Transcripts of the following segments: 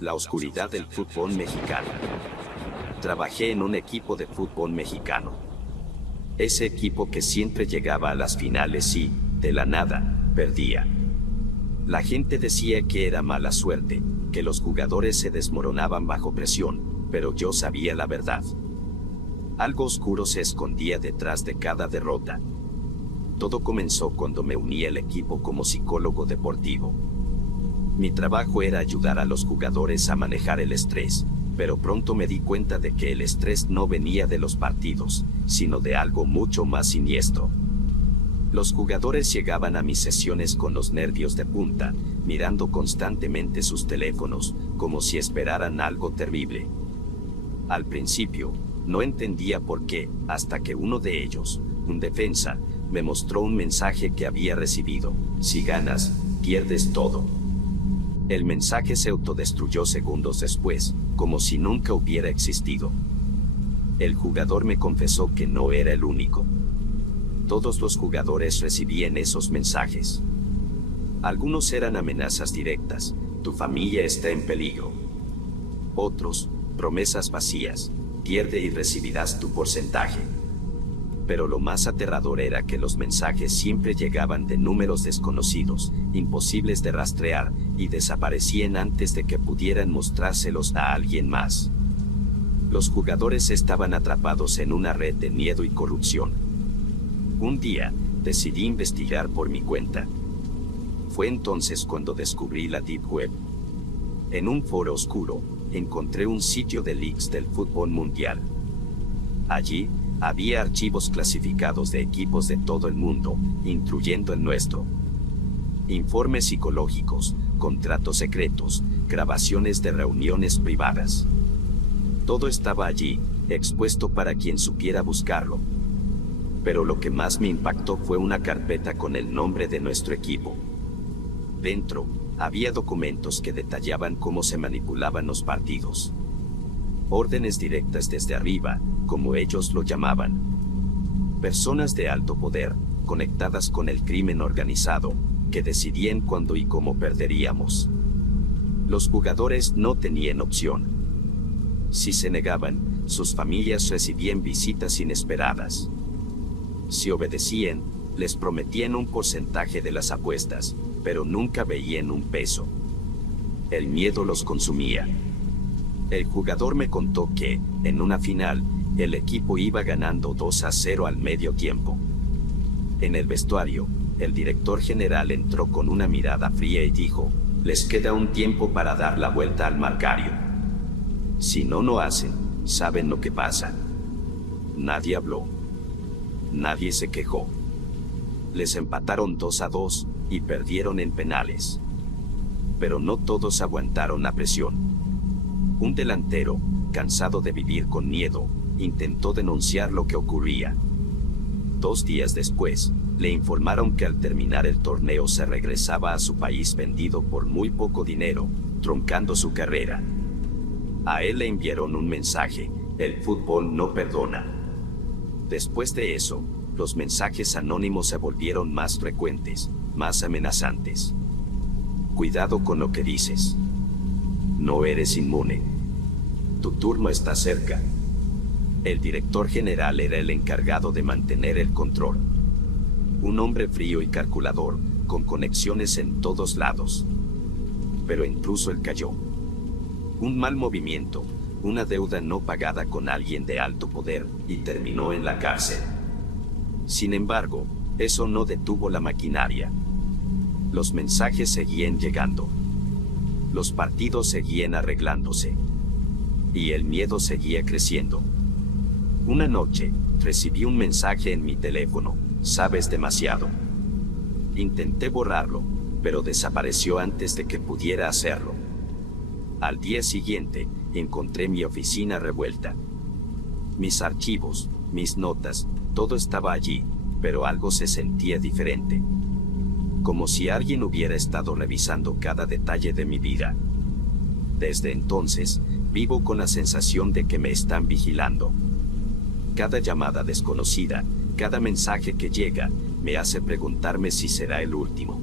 La oscuridad del fútbol mexicano. Trabajé en un equipo de fútbol mexicano. Ese equipo que siempre llegaba a las finales y, de la nada, perdía. La gente decía que era mala suerte, que los jugadores se desmoronaban bajo presión, pero yo sabía la verdad. Algo oscuro se escondía detrás de cada derrota. Todo comenzó cuando me uní al equipo como psicólogo deportivo. Mi trabajo era ayudar a los jugadores a manejar el estrés, pero pronto me di cuenta de que el estrés no venía de los partidos, sino de algo mucho más siniestro. Los jugadores llegaban a mis sesiones con los nervios de punta, mirando constantemente sus teléfonos, como si esperaran algo terrible. Al principio, no entendía por qué, hasta que uno de ellos, un defensa, me mostró un mensaje que había recibido: si ganas, pierdes todo. El mensaje se autodestruyó segundos después, como si nunca hubiera existido. El jugador me confesó que no era el único. Todos los jugadores recibían esos mensajes. Algunos eran amenazas directas: tu familia está en peligro. Otros, promesas vacías: pierde y recibirás tu porcentaje. Pero lo más aterrador era que los mensajes siempre llegaban de números desconocidos, imposibles de rastrear, y desaparecían antes de que pudieran mostrárselos a alguien más. Los jugadores estaban atrapados en una red de miedo y corrupción. Un día, decidí investigar por mi cuenta. Fue entonces cuando descubrí la Deep Web. En un foro oscuro, encontré un sitio de leaks del fútbol mundial. Allí, había archivos clasificados de equipos de todo el mundo, incluyendo el nuestro. Informes psicológicos, contratos secretos, grabaciones de reuniones privadas. Todo estaba allí, expuesto para quien supiera buscarlo. Pero lo que más me impactó fue una carpeta con el nombre de nuestro equipo. Dentro, había documentos que detallaban cómo se manipulaban los partidos. Órdenes directas desde arriba, como ellos lo llamaban. Personas de alto poder, conectadas con el crimen organizado, que decidían cuándo y cómo perderíamos. Los jugadores no tenían opción. Si se negaban, sus familias recibían visitas inesperadas. Si obedecían, les prometían un porcentaje de las apuestas, pero nunca veían un peso. El miedo los consumía. El jugador me contó que, en una final, el equipo iba ganando 2-0 al medio tiempo. En el vestuario, el director general entró con una mirada fría y dijo: les queda un tiempo para dar la vuelta al marcario. Si no lo hacen, saben lo que pasa. Nadie habló. Nadie se quejó. Les empataron 2-2, y perdieron en penales. Pero no todos aguantaron la presión. Un delantero, cansado de vivir con miedo, intentó denunciar lo que ocurría. 2 días después, le informaron que al terminar el torneo se regresaba a su país vendido por muy poco dinero, truncando su carrera. A él le enviaron un mensaje: el fútbol no perdona. Después de eso, los mensajes anónimos se volvieron más frecuentes, más amenazantes. Cuidado con lo que dices. No eres inmune. Tu turno está cerca. El director general era el encargado de mantener el control. Un hombre frío y calculador, con conexiones en todos lados. Pero incluso él cayó. Un mal movimiento, una deuda no pagada con alguien de alto poder, y terminó en la cárcel. Sin embargo, eso no detuvo la maquinaria. Los mensajes seguían llegando. Los partidos seguían arreglándose. Y el miedo seguía creciendo. Una noche, recibí un mensaje en mi teléfono: sabes demasiado. Intenté borrarlo, pero desapareció antes de que pudiera hacerlo. Al día siguiente, encontré mi oficina revuelta. Mis archivos, mis notas, todo estaba allí, pero algo se sentía diferente. Como si alguien hubiera estado revisando cada detalle de mi vida. Desde entonces, vivo con la sensación de que me están vigilando. Cada llamada desconocida, cada mensaje que llega, me hace preguntarme si será el último.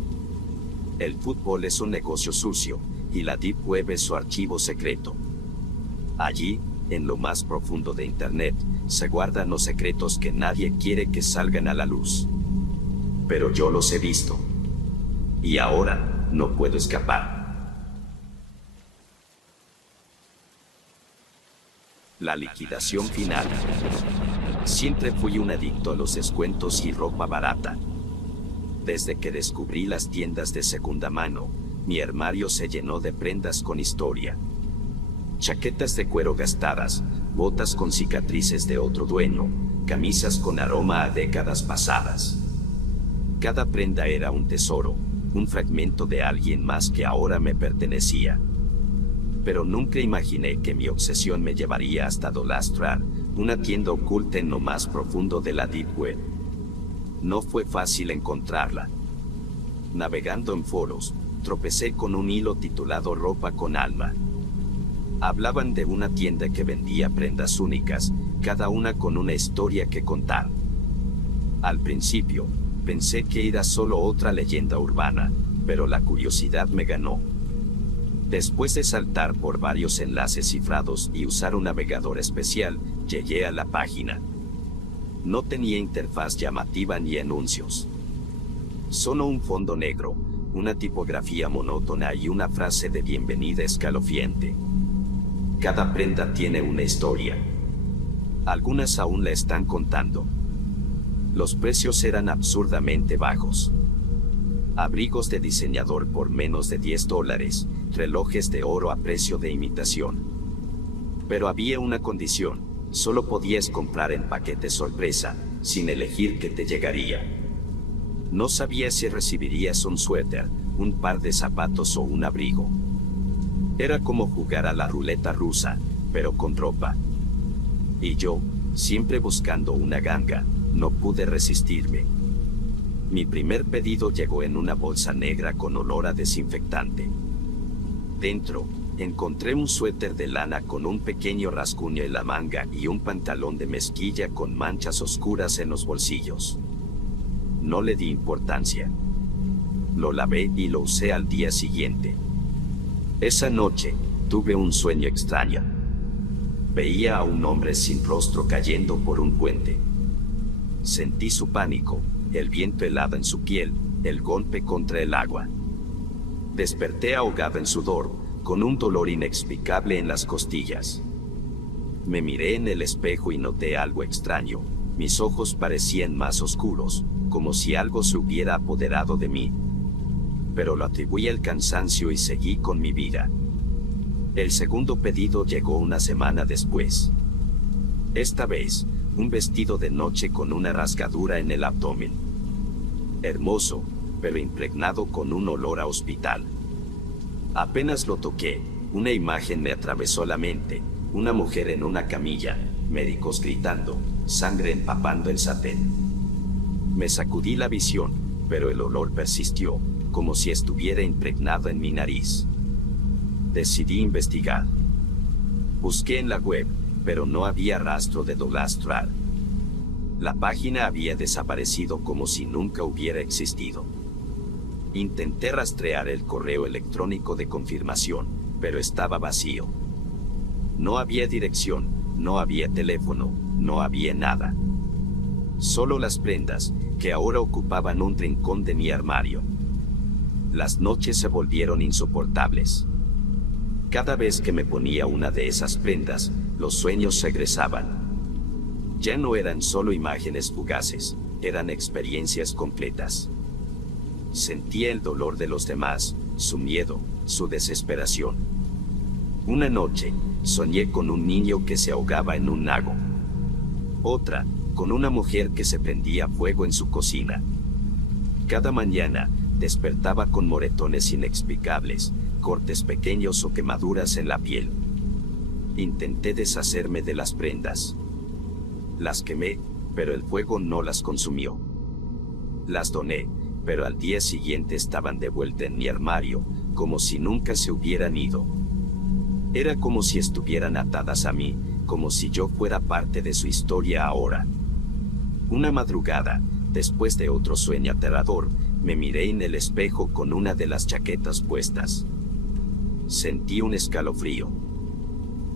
El fútbol es un negocio sucio, y la Deep Web es su archivo secreto. Allí, en lo más profundo de Internet, se guardan los secretos que nadie quiere que salgan a la luz. Pero yo los he visto. Y ahora, no puedo escapar. La liquidación final. Siempre fui un adicto a los descuentos y ropa barata. Desde que descubrí las tiendas de segunda mano, mi armario se llenó de prendas con historia. Chaquetas de cuero gastadas, botas con cicatrices de otro dueño, camisas con aroma a décadas pasadas. Cada prenda era un tesoro, un fragmento de alguien más que ahora me pertenecía. Pero nunca imaginé que mi obsesión me llevaría hasta Dolastrar, una tienda oculta en lo más profundo de la Deep Web. No fue fácil encontrarla. Navegando en foros, tropecé con un hilo titulado Ropa con Alma. Hablaban de una tienda que vendía prendas únicas, cada una con una historia que contar. Al principio, pensé que era solo otra leyenda urbana, pero la curiosidad me ganó. Después de saltar por varios enlaces cifrados y usar un navegador especial, llegué a la página. No tenía interfaz llamativa ni anuncios. Solo un fondo negro, una tipografía monótona y una frase de bienvenida escalofriante. Cada prenda tiene una historia. Algunas aún la están contando. Los precios eran absurdamente bajos. Abrigos de diseñador por menos de $10, relojes de oro a precio de imitación. Pero había una condición, solo podías comprar en paquete sorpresa, sin elegir qué te llegaría. No sabía si recibirías un suéter, un par de zapatos o un abrigo. Era como jugar a la ruleta rusa, pero con ropa. Y yo, siempre buscando una ganga, no pude resistirme. Mi primer pedido llegó en una bolsa negra con olor a desinfectante. Dentro, encontré un suéter de lana con un pequeño rasguño en la manga y un pantalón de mezclilla con manchas oscuras en los bolsillos. No le di importancia. Lo lavé y lo usé al día siguiente. Esa noche, tuve un sueño extraño. Veía a un hombre sin rostro cayendo por un puente. Sentí su pánico, el viento helado en su piel, el golpe contra el agua. Desperté ahogado en sudor, con un dolor inexplicable en las costillas. Me miré en el espejo y noté algo extraño. Mis ojos parecían más oscuros, como si algo se hubiera apoderado de mí. Pero lo atribuí al cansancio y seguí con mi vida. El segundo pedido llegó una semana después. Esta vez, un vestido de noche con una rasgadura en el abdomen. Hermoso, pero impregnado con un olor a hospital. Apenas lo toqué, una imagen me atravesó la mente, una mujer en una camilla, médicos gritando, sangre empapando el satén. Me sacudí la visión, pero el olor persistió, como si estuviera impregnado en mi nariz. Decidí investigar. Busqué en la web, pero no había rastro de Dolastrar. La página había desaparecido como si nunca hubiera existido. Intenté rastrear el correo electrónico de confirmación, pero estaba vacío. No había dirección, no había teléfono, no había nada. Solo las prendas, que ahora ocupaban un rincón de mi armario. Las noches se volvieron insoportables. Cada vez que me ponía una de esas prendas, los sueños regresaban. Ya no eran solo imágenes fugaces, eran experiencias completas. Sentía el dolor de los demás, su miedo, su desesperación. Una noche, soñé con un niño que se ahogaba en un lago. Otra, con una mujer que se prendía fuego en su cocina. Cada mañana, despertaba con moretones inexplicables, cortes pequeños o quemaduras en la piel. Intenté deshacerme de las prendas. Las quemé, pero el fuego no las consumió. Las doné, pero al día siguiente estaban de vuelta en mi armario, como si nunca se hubieran ido. Era como si estuvieran atadas a mí, como si yo fuera parte de su historia ahora. Una madrugada, después de otro sueño aterrador, me miré en el espejo con una de las chaquetas puestas. Sentí un escalofrío.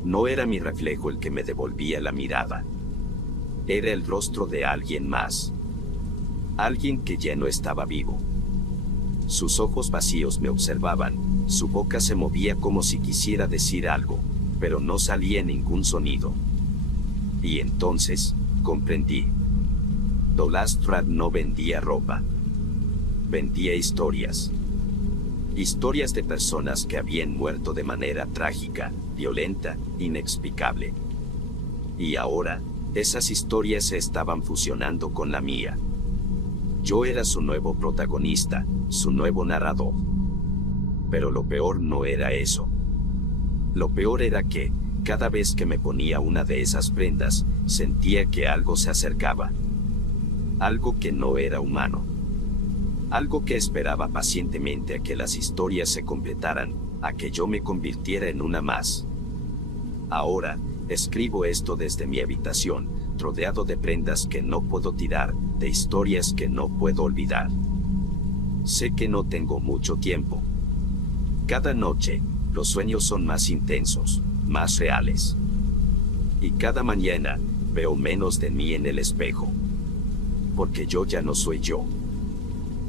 No era mi reflejo el que me devolvía la mirada. Era el rostro de alguien más. Alguien que ya no estaba vivo. Sus ojos vacíos me observaban, su boca se movía como si quisiera decir algo, pero no salía ningún sonido. Y entonces, comprendí. Dolastrad no vendía ropa. Vendía historias. Historias de personas que habían muerto de manera trágica, violenta, inexplicable. Y ahora, esas historias se estaban fusionando con la mía. Yo era su nuevo protagonista, su nuevo narrador. Pero lo peor no era eso. Lo peor era que, cada vez que me ponía una de esas prendas, sentía que algo se acercaba. Algo que no era humano. Algo que esperaba pacientemente a que las historias se completaran, a que yo me convirtiera en una más. Ahora, escribo esto desde mi habitación, rodeado de prendas que no puedo tirar, de historias que no puedo olvidar. Sé que no tengo mucho tiempo. Cada noche, los sueños son más intensos, más reales. Y cada mañana, veo menos de mí en el espejo. Porque yo ya no soy yo.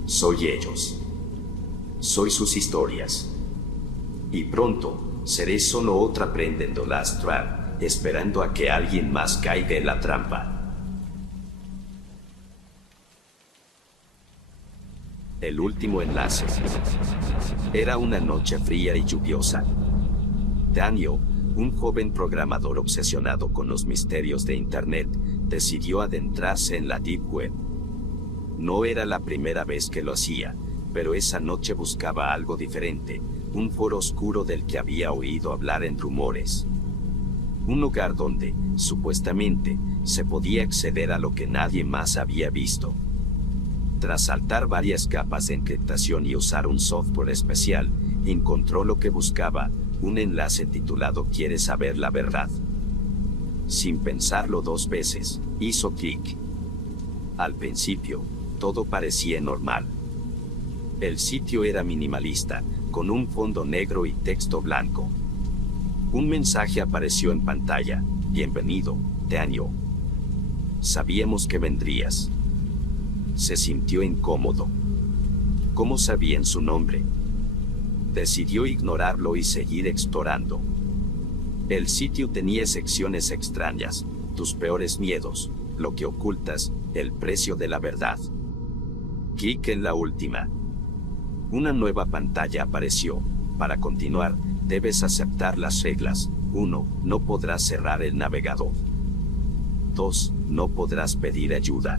Soy ellos. Soy sus historias. Y pronto, seré solo otra prenda en Dolastrad, esperando a que alguien más caiga en la trampa. El último enlace. Era una noche fría y lluviosa. Daniel, un joven programador obsesionado con los misterios de Internet, decidió adentrarse en la Deep Web. No era la primera vez que lo hacía, pero esa noche buscaba algo diferente, un foro oscuro del que había oído hablar en rumores. Un lugar donde, supuestamente, se podía acceder a lo que nadie más había visto. Tras saltar varias capas de encriptación y usar un software especial, encontró lo que buscaba, un enlace titulado ¿Quieres saber la verdad? Sin pensarlo dos veces, hizo clic. Al principio, todo parecía normal. El sitio era minimalista, con un fondo negro y texto blanco. Un mensaje apareció en pantalla: Bienvenido, Daniel. Sabíamos que vendrías. Se sintió incómodo. ¿Cómo sabían su nombre? Decidió ignorarlo y seguir explorando. El sitio tenía secciones extrañas: tus peores miedos, lo que ocultas, el precio de la verdad. Clic en la última. Una nueva pantalla apareció. Para continuar, debes aceptar las reglas. 1. No podrás cerrar el navegador. 2. No podrás pedir ayuda.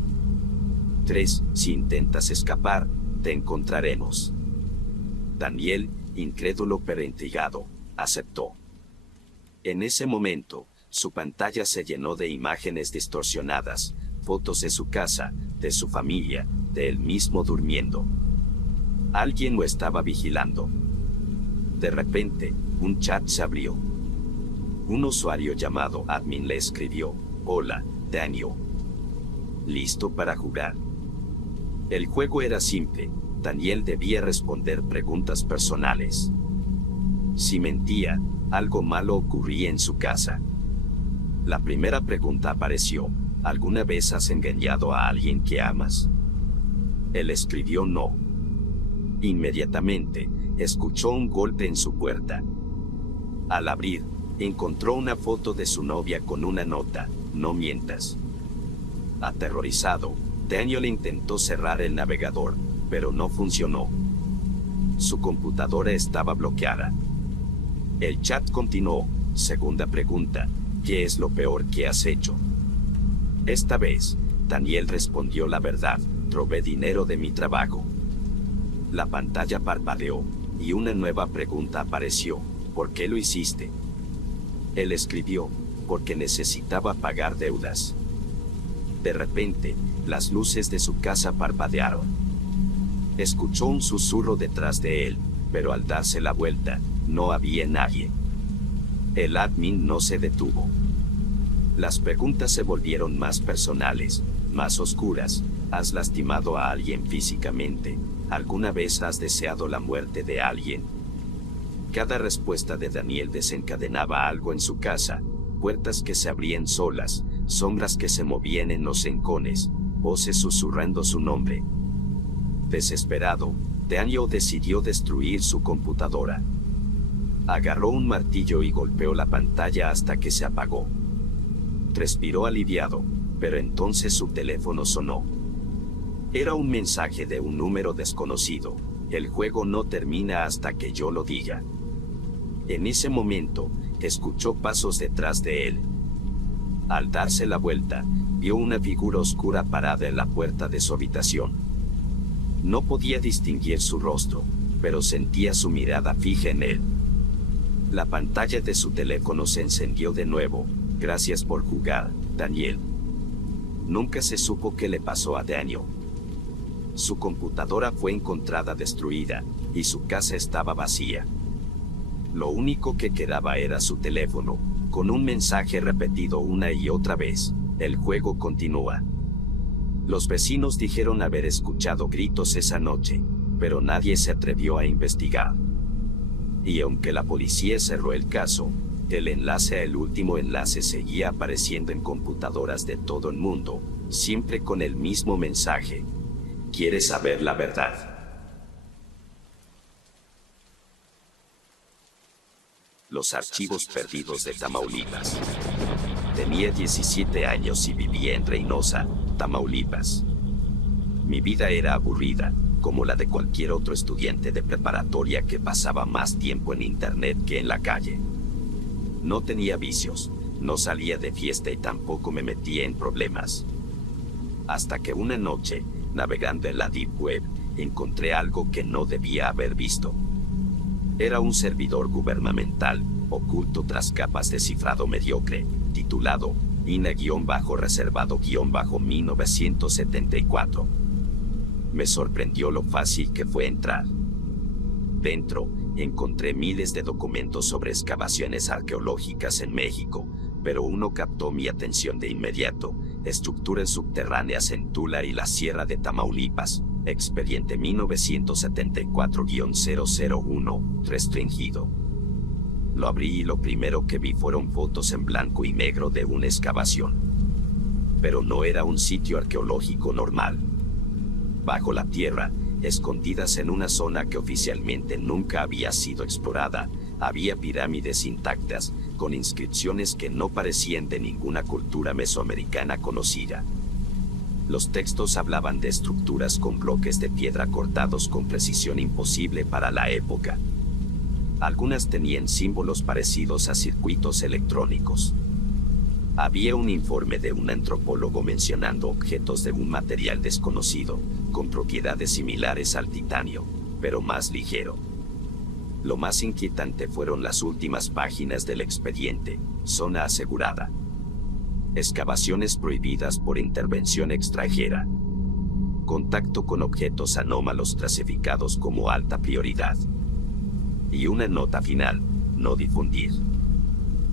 3. Si intentas escapar, te encontraremos. Daniel, incrédulo pero intrigado, aceptó. En ese momento, su pantalla se llenó de imágenes distorsionadas, fotos de su casa, de su familia, de él mismo durmiendo. Alguien lo estaba vigilando. De repente, un chat se abrió. Un usuario llamado admin le escribió: Hola, Daniel. ¿Listo para jugar? El juego era simple. Daniel debía responder preguntas personales. Si mentía, algo malo ocurría en su casa. La primera pregunta apareció: ¿alguna vez has engañado a alguien que amas? Él escribió no. Inmediatamente, escuchó un golpe en su puerta. Al abrir, encontró una foto de su novia con una nota: no mientas. Aterrorizado, Daniel intentó cerrar el navegador, pero no funcionó. Su computadora estaba bloqueada. El chat continuó: segunda pregunta, ¿qué es lo peor que has hecho? Esta vez, Daniel respondió la verdad: robé dinero de mi trabajo. La pantalla parpadeó, y una nueva pregunta apareció: ¿por qué lo hiciste? Él escribió: porque necesitaba pagar deudas. De repente, las luces de su casa parpadearon. Escuchó un susurro detrás de él, pero al darse la vuelta, no había nadie. El admin no se detuvo. Las preguntas se volvieron más personales, más oscuras. ¿Has lastimado a alguien físicamente? ¿Alguna vez has deseado la muerte de alguien? Cada respuesta de Daniel desencadenaba algo en su casa, puertas que se abrían solas, sombras que se movían en los rincones, voces susurrando su nombre. Desesperado, Daniel decidió destruir su computadora. Agarró un martillo y golpeó la pantalla hasta que se apagó. Respiró aliviado, pero entonces su teléfono sonó. Era un mensaje de un número desconocido. El juego no termina hasta que yo lo diga. En ese momento, escuchó pasos detrás de él. Al darse la vuelta, vio una figura oscura parada en la puerta de su habitación. No podía distinguir su rostro, pero sentía su mirada fija en él. La pantalla de su teléfono se encendió de nuevo. Gracias por jugar, Daniel. Nunca se supo qué le pasó a Daniel. Su computadora fue encontrada destruida, y su casa estaba vacía. Lo único que quedaba era su teléfono, con un mensaje repetido una y otra vez: el juego continúa. Los vecinos dijeron haber escuchado gritos esa noche, pero nadie se atrevió a investigar. Y aunque la policía cerró el caso, el enlace a el último enlace seguía apareciendo en computadoras de todo el mundo, siempre con el mismo mensaje: ¿quieres saber la verdad? Los archivos perdidos de Tamaulipas. Tenía 17 años y vivía en Reynosa, Tamaulipas. Mi vida era aburrida, como la de cualquier otro estudiante de preparatoria que pasaba más tiempo en internet que en la calle. No tenía vicios, no salía de fiesta y tampoco me metía en problemas. Hasta que una noche, navegando en la Deep Web, encontré algo que no debía haber visto. Era un servidor gubernamental, oculto tras capas de cifrado mediocre, titulado INA-reservado-1974. Me sorprendió lo fácil que fue entrar. Dentro, encontré miles de documentos sobre excavaciones arqueológicas en México, pero uno captó mi atención de inmediato: estructuras subterráneas en Tula y la Sierra de Tamaulipas, expediente 1974-001, restringido. Lo abrí y lo primero que vi fueron fotos en blanco y negro de una excavación. Pero no era un sitio arqueológico normal. Bajo la tierra, escondidas en una zona que oficialmente nunca había sido explorada, había pirámides intactas, con inscripciones que no parecían de ninguna cultura mesoamericana conocida. Los textos hablaban de estructuras con bloques de piedra cortados con precisión imposible para la época. Algunas tenían símbolos parecidos a circuitos electrónicos. Había un informe de un antropólogo mencionando objetos de un material desconocido, con propiedades similares al titanio, pero más ligero. Lo más inquietante fueron las últimas páginas del expediente: zona asegurada. Excavaciones prohibidas por intervención extranjera. Contacto con objetos anómalos clasificados como alta prioridad. Y una nota final: no difundir.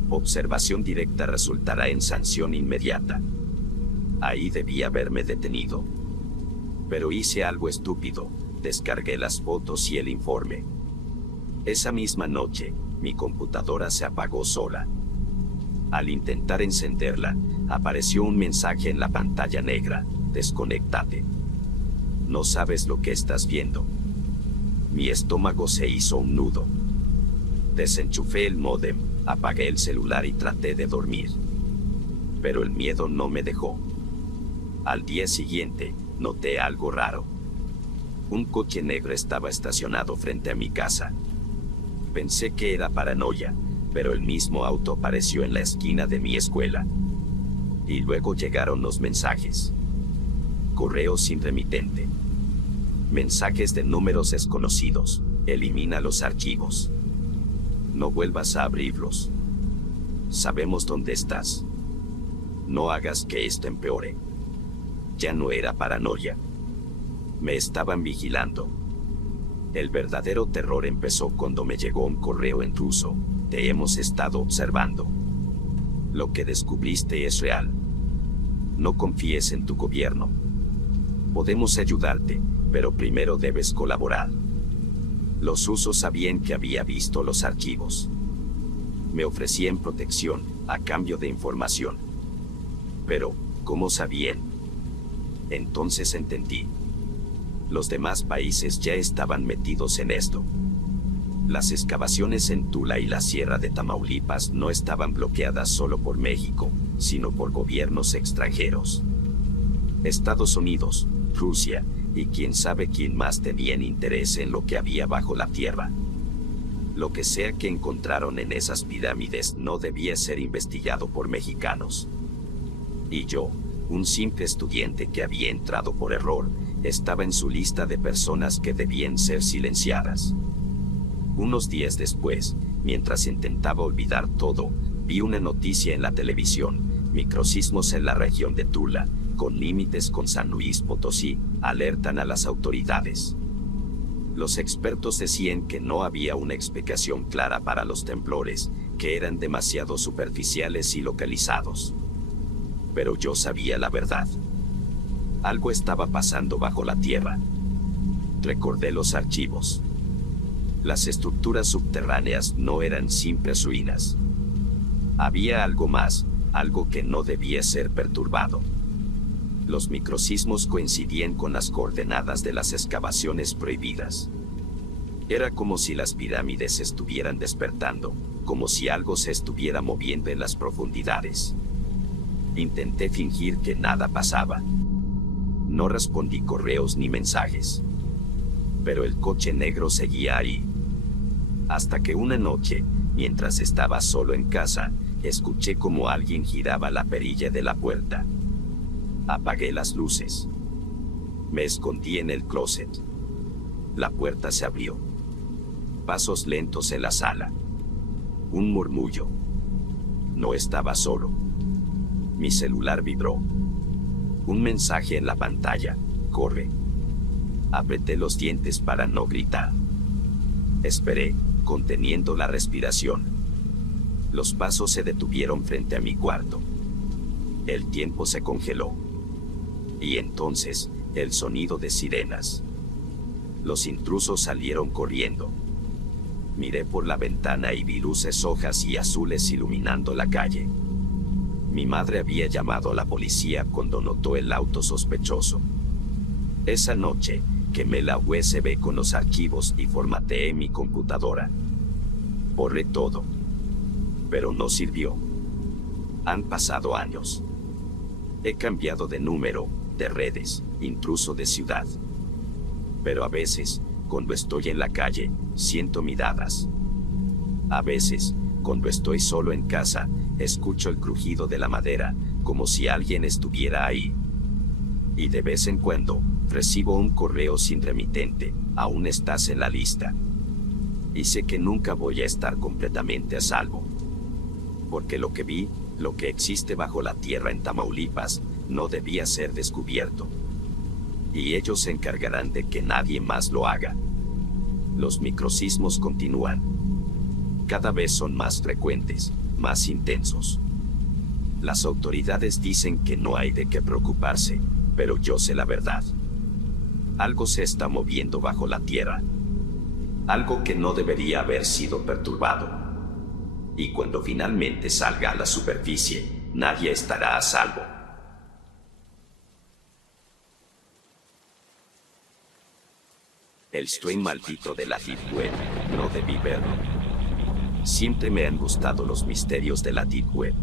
Observación directa resultará en sanción inmediata. Ahí debía haberme detenido. Pero hice algo estúpido: descargué las fotos y el informe. Esa misma noche, mi computadora se apagó sola. Al intentar encenderla, apareció un mensaje en la pantalla negra: desconéctate. No sabes lo que estás viendo. Mi estómago se hizo un nudo. Desenchufé el módem, apagué el celular y traté de dormir. Pero el miedo no me dejó. Al día siguiente, noté algo raro. Un coche negro estaba estacionado frente a mi casa. Pensé que era paranoia, pero el mismo auto apareció en la esquina de mi escuela. Y luego llegaron los mensajes. Correo sin remitente. Mensajes de números desconocidos: elimina los archivos. No vuelvas a abrirlos. Sabemos dónde estás. No hagas que esto empeore. Ya no era paranoia. Me estaban vigilando. El verdadero terror empezó cuando me llegó un correo en ruso: te hemos estado observando. Lo que descubriste es real. No confíes en tu gobierno. Podemos ayudarte, pero primero debes colaborar. Los rusos sabían que había visto los archivos. Me ofrecían protección a cambio de información. Pero, ¿cómo sabían? Entonces entendí. Los demás países ya estaban metidos en esto. Las excavaciones en Tula y la Sierra de Tamaulipas no estaban bloqueadas solo por México, sino por gobiernos extranjeros. Estados Unidos, Rusia y quién sabe quién más tenían interés en lo que había bajo la tierra. Lo que sea que encontraron en esas pirámides no debía ser investigado por mexicanos. Y yo, un simple estudiante que había entrado por error, estaba en su lista de personas que debían ser silenciadas. Unos días después, mientras intentaba olvidar todo, vi una noticia en la televisión: microsismos en la región de Tula, con límites con San Luis Potosí, alertan a las autoridades. Los expertos decían que no había una explicación clara para los temblores, que eran demasiado superficiales y localizados. Pero yo sabía la verdad. Algo estaba pasando bajo la tierra. Recordé los archivos. Las estructuras subterráneas no eran simples ruinas. Había algo más, algo que no debía ser perturbado. Los microsismos coincidían con las coordenadas de las excavaciones prohibidas. Era como si las pirámides estuvieran despertando, como si algo se estuviera moviendo en las profundidades. Intenté fingir que nada pasaba. No respondí correos ni mensajes. Pero el coche negro seguía ahí. Hasta que una noche, mientras estaba solo en casa, escuché como alguien giraba la perilla de la puerta. Apagué las luces. Me escondí en el closet. La puerta se abrió. Pasos lentos en la sala. Un murmullo. No estaba solo. Mi celular vibró. Un mensaje en la pantalla: corre. Apreté los dientes para no gritar. Esperé, conteniendo la respiración. Los pasos se detuvieron frente a mi cuarto. El tiempo se congeló. Y entonces, el sonido de sirenas. Los intrusos salieron corriendo. Miré por la ventana y vi luces rojas y azules iluminando la calle. Mi madre había llamado a la policía cuando notó el auto sospechoso. Esa noche, quemé la USB con los archivos y formateé mi computadora. Borré todo. Pero no sirvió. Han pasado años. He cambiado de número, de redes, incluso de ciudad. Pero a veces, cuando estoy en la calle, siento miradas. A veces, cuando estoy solo en casa, escucho el crujido de la madera, como si alguien estuviera ahí. Y de vez en cuando, recibo un correo sin remitente: aún estás en la lista. Y sé que nunca voy a estar completamente a salvo. Porque lo que vi, lo que existe bajo la tierra en Tamaulipas, no debía ser descubierto. Y ellos se encargarán de que nadie más lo haga. Los microsismos continúan. Cada vez son más frecuentes, más intensos. Las autoridades dicen que no hay de qué preocuparse, pero yo sé la verdad. Algo se está moviendo bajo la tierra. Algo que no debería haber sido perturbado. Y cuando finalmente salga a la superficie, nadie estará a salvo. El stream maldito de la Deep Web, no debí verlo. Siempre me han gustado los misterios de la Deep Web.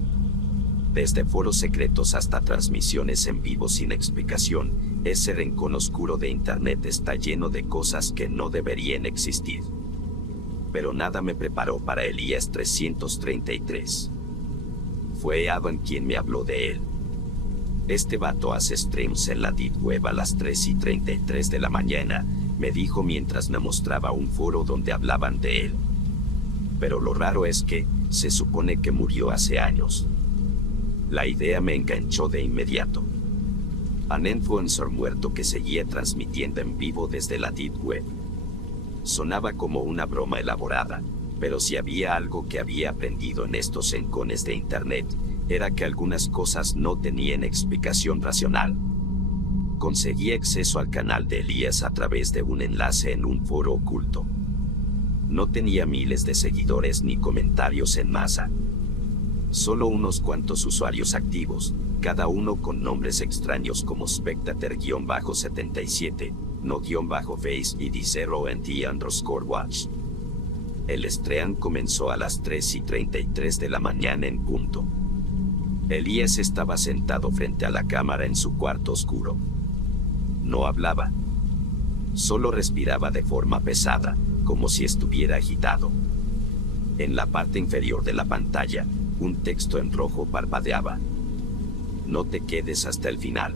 Desde foros secretos hasta transmisiones en vivo sin explicación, ese rincón oscuro de Internet está lleno de cosas que no deberían existir. Pero nada me preparó para el IAS 333. Fue Adam quien me habló de él. Este vato hace streams en la Deep Web a las 3:33 de la mañana, me dijo mientras me mostraba un foro donde hablaban de él. Pero lo raro es que, se supone que murió hace años. La idea me enganchó de inmediato. Un influencer muerto que seguía transmitiendo en vivo desde la Deep Web. Sonaba como una broma elaborada, pero si había algo que había aprendido en estos rincones de Internet, era que algunas cosas no tenían explicación racional. Conseguí acceso al canal de Elías a través de un enlace en un foro oculto. No tenía miles de seguidores ni comentarios en masa. Solo unos cuantos usuarios activos, cada uno con nombres extraños como Spectator-77, No-Face y D0NT_Watch. El stream comenzó a las 3:33 de la mañana en punto. Elías estaba sentado frente a la cámara en su cuarto oscuro. No hablaba. Solo respiraba de forma pesada, como si estuviera agitado. En la parte inferior de la pantalla, un texto en rojo parpadeaba. No te quedes hasta el final.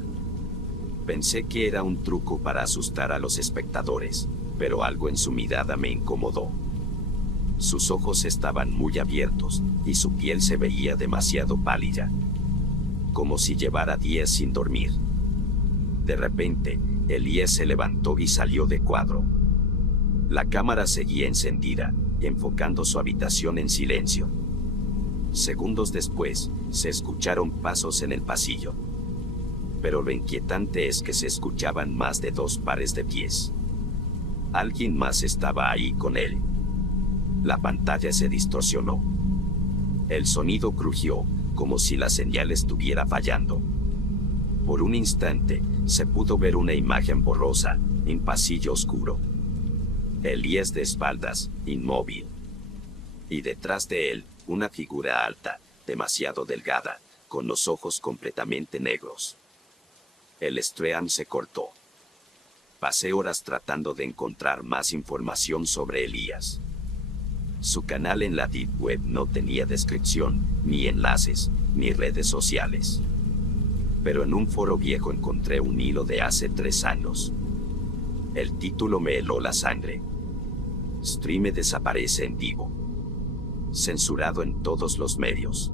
Pensé que era un truco para asustar a los espectadores, pero algo en su mirada me incomodó. Sus ojos estaban muy abiertos, y su piel se veía demasiado pálida. Como si llevara días sin dormir. De repente, Elías se levantó y salió de cuadro. La cámara seguía encendida, enfocando su habitación en silencio. Segundos después, se escucharon pasos en el pasillo. Pero lo inquietante es que se escuchaban más de 2 pares de pies. Alguien más estaba ahí con él. La pantalla se distorsionó. El sonido crujió, como si la señal estuviera fallando. Por un instante, se pudo ver una imagen borrosa, en pasillo oscuro. Elías de espaldas, inmóvil. Y detrás de él, una figura alta, demasiado delgada, con los ojos completamente negros. El stream se cortó. Pasé horas tratando de encontrar más información sobre Elías. Su canal en la Deep Web no tenía descripción, ni enlaces, ni redes sociales. Pero en un foro viejo encontré un hilo de hace 3 años. El título me heló la sangre. Stream desaparece en vivo. Censurado en todos los medios.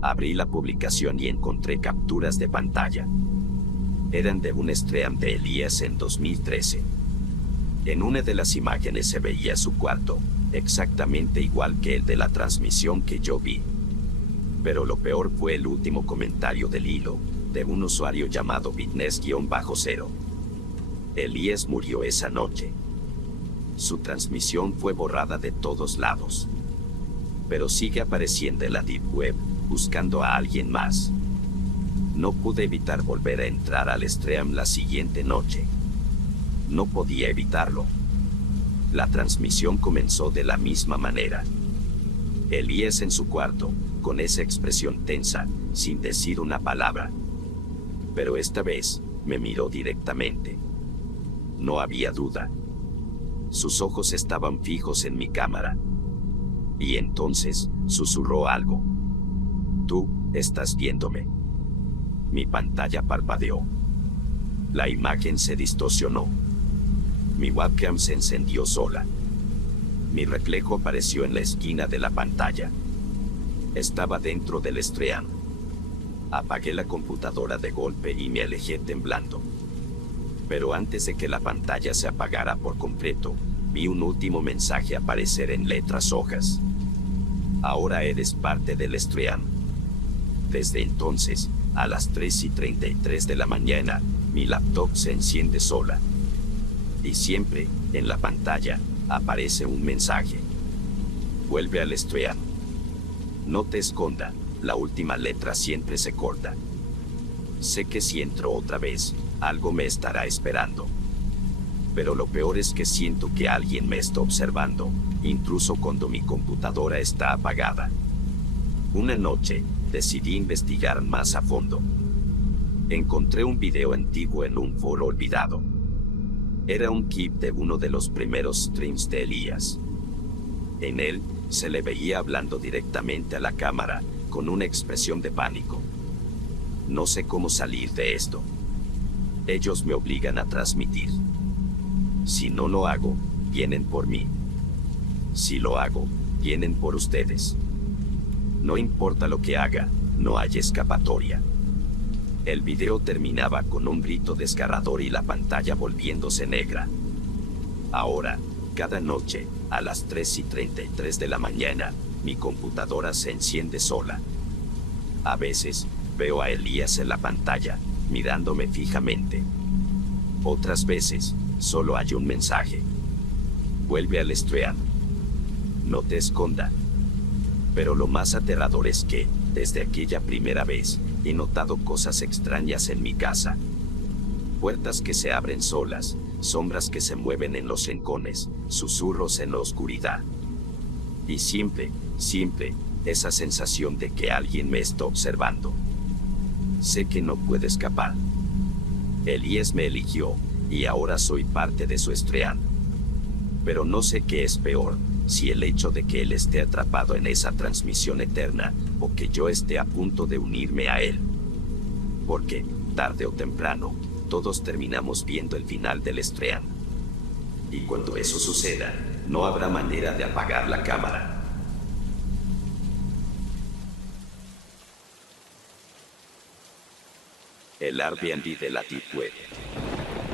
Abrí la publicación y encontré capturas de pantalla. Eran de un stream de Elías en 2013. En una de las imágenes se veía su cuarto, exactamente igual que el de la transmisión que yo vi. Pero lo peor fue el último comentario del hilo, de un usuario llamado Bitness-0. Elías murió esa noche. Su transmisión fue borrada de todos lados. Pero sigue apareciendo en la Deep Web, buscando a alguien más. No pude evitar volver a entrar al stream la siguiente noche. No podía evitarlo. La transmisión comenzó de la misma manera. Elías en su cuarto, con esa expresión tensa, sin decir una palabra. Pero esta vez, me miró directamente. No había duda. Sus ojos estaban fijos en mi cámara. Y entonces, susurró algo. Tú, estás viéndome. Mi pantalla parpadeó. La imagen se distorsionó. Mi webcam se encendió sola. Mi reflejo apareció en la esquina de la pantalla. Estaba dentro del stream. Apagué la computadora de golpe y me alejé temblando. Pero antes de que la pantalla se apagara por completo, vi un último mensaje aparecer en letras rojas. Ahora eres parte del stream. Desde entonces, a las 3:33 de la mañana, mi laptop se enciende sola. Y siempre, en la pantalla, aparece un mensaje. Vuelve al stream. No te esconda, la última letra siempre se corta. Sé que si entro otra vez, algo me estará esperando. Pero lo peor es que siento que alguien me está observando, incluso cuando mi computadora está apagada. Una noche, decidí investigar más a fondo. Encontré un video antiguo en un foro olvidado. Era un clip de uno de los primeros streams de Elías. En él, se le veía hablando directamente a la cámara, con una expresión de pánico. No sé cómo salir de esto. Ellos me obligan a transmitir. Si no lo hago, vienen por mí. Si lo hago, vienen por ustedes. No importa lo que haga, no hay escapatoria. El video terminaba con un grito desgarrador y la pantalla volviéndose negra. Ahora, cada noche, a las 3:33 de la mañana, mi computadora se enciende sola. A veces, veo a Elías en la pantalla, mirándome fijamente. Otras veces, solo hay un mensaje. Vuelve al Strand. No te esconda. Pero lo más aterrador es que, desde aquella primera vez, he notado cosas extrañas en mi casa. Puertas que se abren solas, sombras que se mueven en los rincones, susurros en la oscuridad. Y siempre, esa sensación de que alguien me está observando. Sé que no puedo escapar. Elías me eligió, y ahora soy parte de su Strand. Pero no sé qué es peor, si el hecho de que él esté atrapado en esa transmisión eterna, o que yo esté a punto de unirme a él. Porque, tarde o temprano, todos terminamos viendo el final del Strand. Y cuando eso suceda, no habrá manera de apagar la cámara. El Airbnb de la Deep Web.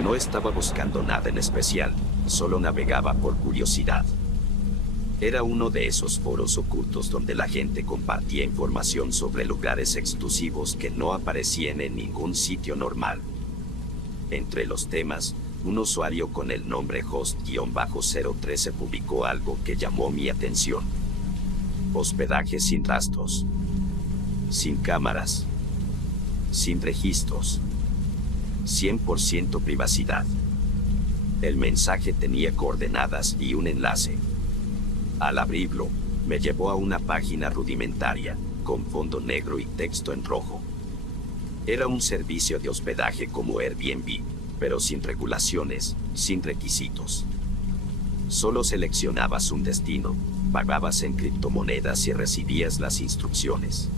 No estaba buscando nada en especial, solo navegaba por curiosidad. Era uno de esos foros ocultos donde la gente compartía información sobre lugares exclusivos que no aparecían en ningún sitio normal. Entre los temas, un usuario con el nombre host-013 publicó algo que llamó mi atención. Hospedaje sin rastros. Sin cámaras. Sin registros. 100% privacidad. El mensaje tenía coordenadas y un enlace. Al abrirlo, me llevó a una página rudimentaria, con fondo negro y texto en rojo. Era un servicio de hospedaje como Airbnb, pero sin regulaciones, sin requisitos. Solo seleccionabas un destino, pagabas en criptomonedas y recibías las instrucciones.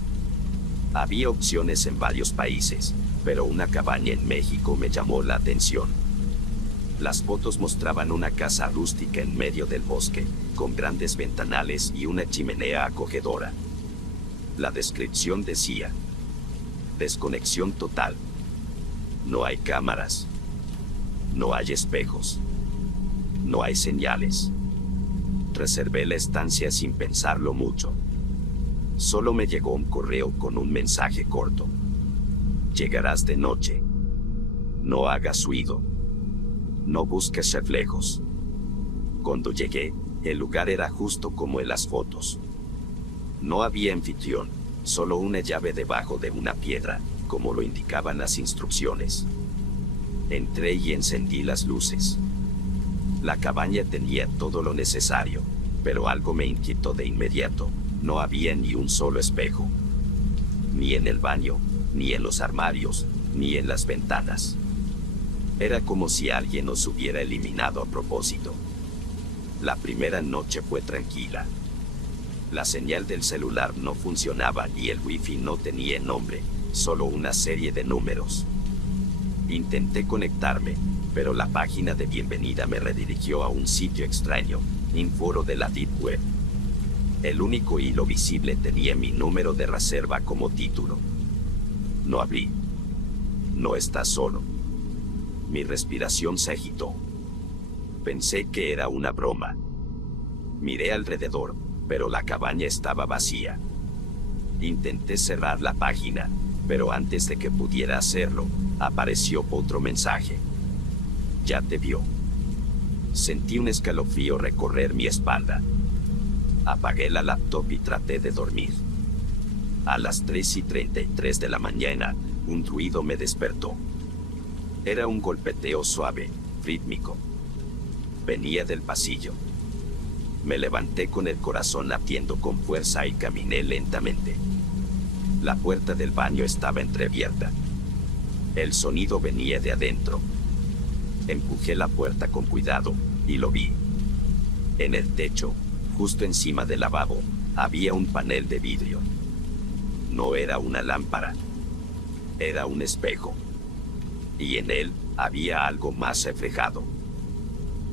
Había opciones en varios países, pero una cabaña en México me llamó la atención. Las fotos mostraban una casa rústica en medio del bosque, con grandes ventanales y una chimenea acogedora. La descripción decía: desconexión total. No hay cámaras. No hay espejos. No hay señales. Reservé la estancia sin pensarlo mucho. Solo me llegó un correo con un mensaje corto. Llegarás de noche. No hagas ruido. No busques reflejos. Cuando llegué, el lugar era justo como en las fotos. No había anfitrión, solo una llave debajo de una piedra, como lo indicaban las instrucciones. Entré y encendí las luces. La cabaña tenía todo lo necesario, pero algo me inquietó de inmediato. No había ni un solo espejo. Ni en el baño, ni en los armarios, ni en las ventanas. Era como si alguien nos hubiera eliminado a propósito. La primera noche fue tranquila. La señal del celular no funcionaba y el wifi no tenía nombre, solo una serie de números. Intenté conectarme, pero la página de bienvenida me redirigió a un sitio extraño, un foro de la Deep Web. El único hilo visible tenía mi número de reserva como título. No abrí. No estás solo. Mi respiración se agitó. Pensé que era una broma. Miré alrededor, pero la cabaña estaba vacía. Intenté cerrar la página, pero antes de que pudiera hacerlo, apareció otro mensaje. Ya te vio. Sentí un escalofrío recorrer mi espalda. Apagué la laptop y traté de dormir. A las 3:33 de la mañana, un ruido me despertó. Era un golpeteo suave, rítmico. Venía del pasillo. Me levanté con el corazón latiendo con fuerza y caminé lentamente. La puerta del baño estaba entreabierta. El sonido venía de adentro. Empujé la puerta con cuidado, y lo vi. En el techo, justo encima del lavabo, había un panel de vidrio. No era una lámpara. Era un espejo. Y en él había algo más reflejado.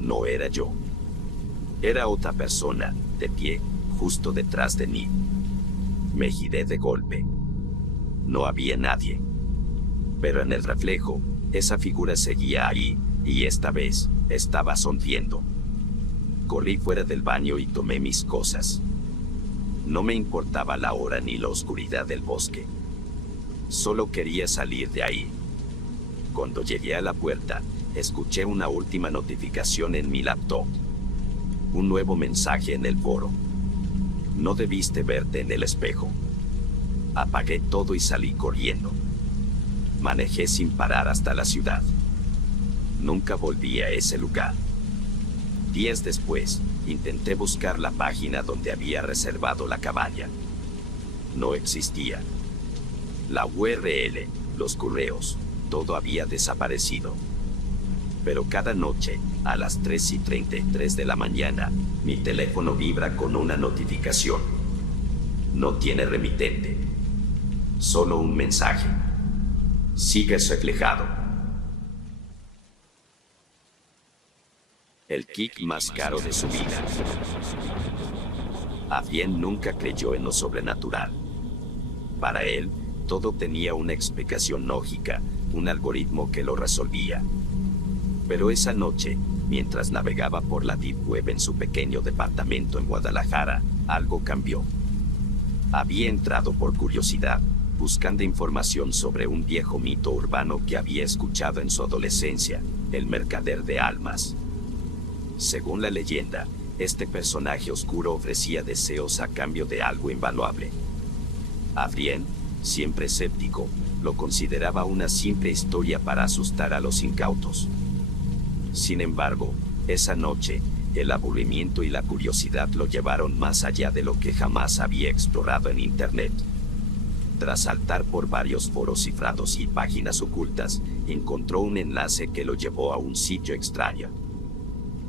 No era yo. Era otra persona, de pie, justo detrás de mí. Me giré de golpe. No había nadie. Pero en el reflejo, esa figura seguía ahí, y esta vez, estaba sonriendo. Corrí fuera del baño y tomé mis cosas. No me importaba la hora ni la oscuridad del bosque. Solo quería salir de ahí. Cuando llegué a la puerta, escuché una última notificación en mi laptop. Un nuevo mensaje en el foro. No debiste verte en el espejo. Apagué todo y salí corriendo. Manejé sin parar hasta la ciudad. Nunca volví a ese lugar. Días después, intenté buscar la página donde había reservado la cabaña. No existía. La URL, los correos, todo había desaparecido. Pero cada noche, a las 3:33 de la mañana, mi teléfono vibra con una notificación. No tiene remitente. Solo un mensaje. Sigues reflejado. El kick más caro de su vida. Adrien nunca creyó en lo sobrenatural. Para él, todo tenía una explicación lógica, un algoritmo que lo resolvía. Pero esa noche, mientras navegaba por la Deep Web en su pequeño departamento en Guadalajara, algo cambió. Había entrado por curiosidad, buscando información sobre un viejo mito urbano que había escuchado en su adolescencia, el mercader de almas. Según la leyenda, este personaje oscuro ofrecía deseos a cambio de algo invaluable. Adrien, siempre escéptico, lo consideraba una simple historia para asustar a los incautos. Sin embargo, esa noche, el aburrimiento y la curiosidad lo llevaron más allá de lo que jamás había explorado en Internet. Tras saltar por varios foros cifrados y páginas ocultas, encontró un enlace que lo llevó a un sitio extraño.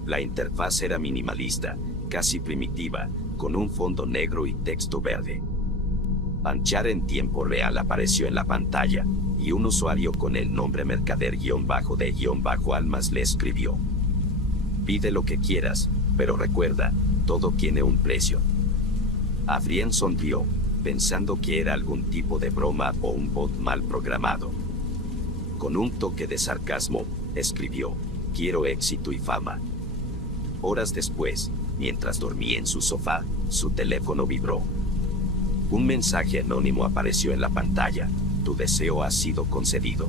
La interfaz era minimalista, casi primitiva, con un fondo negro y texto verde. Anchar en tiempo real apareció en la pantalla, y un usuario con el nombre mercader-de-almas le escribió: pide lo que quieras, pero recuerda, todo tiene un precio. Adrien sonrió, pensando que era algún tipo de broma o un bot mal programado. Con un toque de sarcasmo, escribió: quiero éxito y fama. Horas después, mientras dormía en su sofá, su teléfono vibró. Un mensaje anónimo apareció en la pantalla: tu deseo ha sido concedido.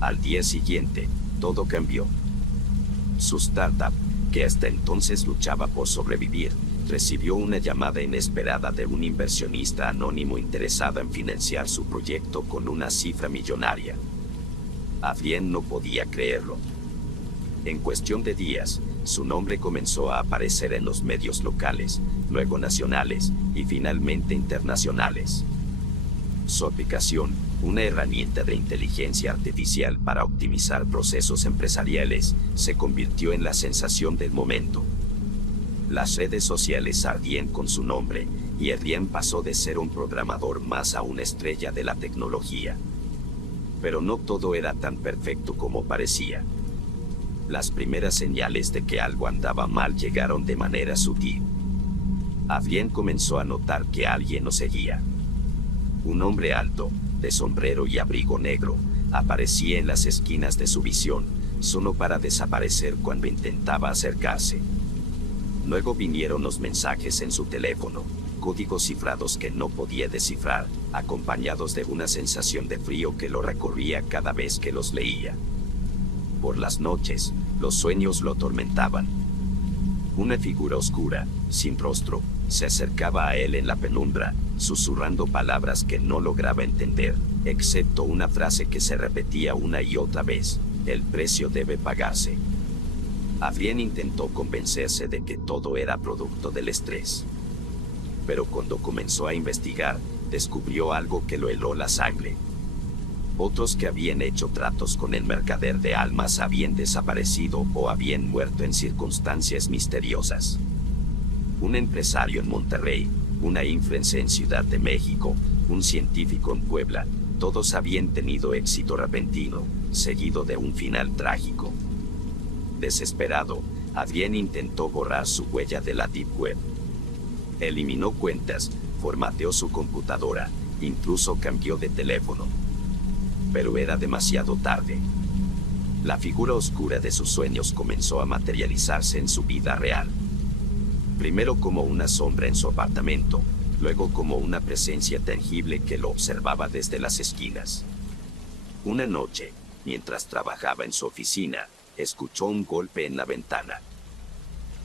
Al día siguiente, todo cambió. Su startup, que hasta entonces luchaba por sobrevivir, recibió una llamada inesperada de un inversionista anónimo interesado en financiar su proyecto con una cifra millonaria. Adrien no podía creerlo. En cuestión de días, su nombre comenzó a aparecer en los medios locales, luego nacionales y finalmente internacionales. Su aplicación, una herramienta de inteligencia artificial para optimizar procesos empresariales, se convirtió en la sensación del momento. Las redes sociales ardían con su nombre, y Adrien pasó de ser un programador más a una estrella de la tecnología. Pero no todo era tan perfecto como parecía. Las primeras señales de que algo andaba mal llegaron de manera sutil. Adrien comenzó a notar que alguien lo seguía. Un hombre alto, de sombrero y abrigo negro, aparecía en las esquinas de su visión, solo para desaparecer cuando intentaba acercarse. Luego vinieron los mensajes en su teléfono, códigos cifrados que no podía descifrar, acompañados de una sensación de frío que lo recorría cada vez que los leía. Por las noches, los sueños lo atormentaban. Una figura oscura, sin rostro, se acercaba a él en la penumbra, susurrando palabras que no lograba entender, excepto una frase que se repetía una y otra vez: el precio debe pagarse. Adrien intentó convencerse de que todo era producto del estrés. Pero cuando comenzó a investigar, descubrió algo que lo heló la sangre. Otros que habían hecho tratos con el mercader de almas habían desaparecido o habían muerto en circunstancias misteriosas. Un empresario en Monterrey, una influencer en Ciudad de México, un científico en Puebla, todos habían tenido éxito repentino, seguido de un final trágico. Desesperado, Adrien intentó borrar su huella de la Deep Web. Eliminó cuentas, formateó su computadora, incluso cambió de teléfono. Pero era demasiado tarde. La figura oscura de sus sueños comenzó a materializarse en su vida real. Primero como una sombra en su apartamento, luego como una presencia tangible que lo observaba desde las esquinas. Una noche, mientras trabajaba en su oficina, escuchó un golpe en la ventana.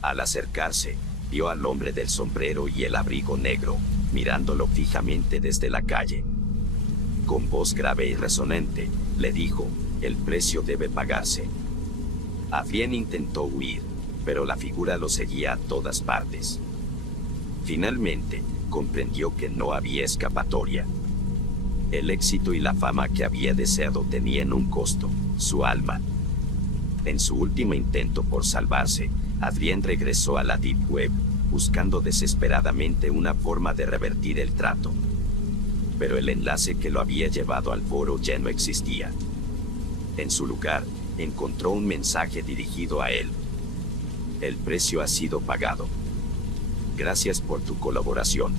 Al acercarse, vio al hombre del sombrero y el abrigo negro, mirándolo fijamente desde la calle. Con voz grave y resonante, le dijo: el precio debe pagarse. Adrien intentó huir, pero la figura lo seguía a todas partes. Finalmente, comprendió que no había escapatoria. El éxito y la fama que había deseado tenían un costo: su alma. En su último intento por salvarse, Adrien regresó a la Deep Web, buscando desesperadamente una forma de revertir el trato. Pero el enlace que lo había llevado al foro ya no existía. En su lugar, encontró un mensaje dirigido a él: el precio ha sido pagado. Gracias por tu colaboración.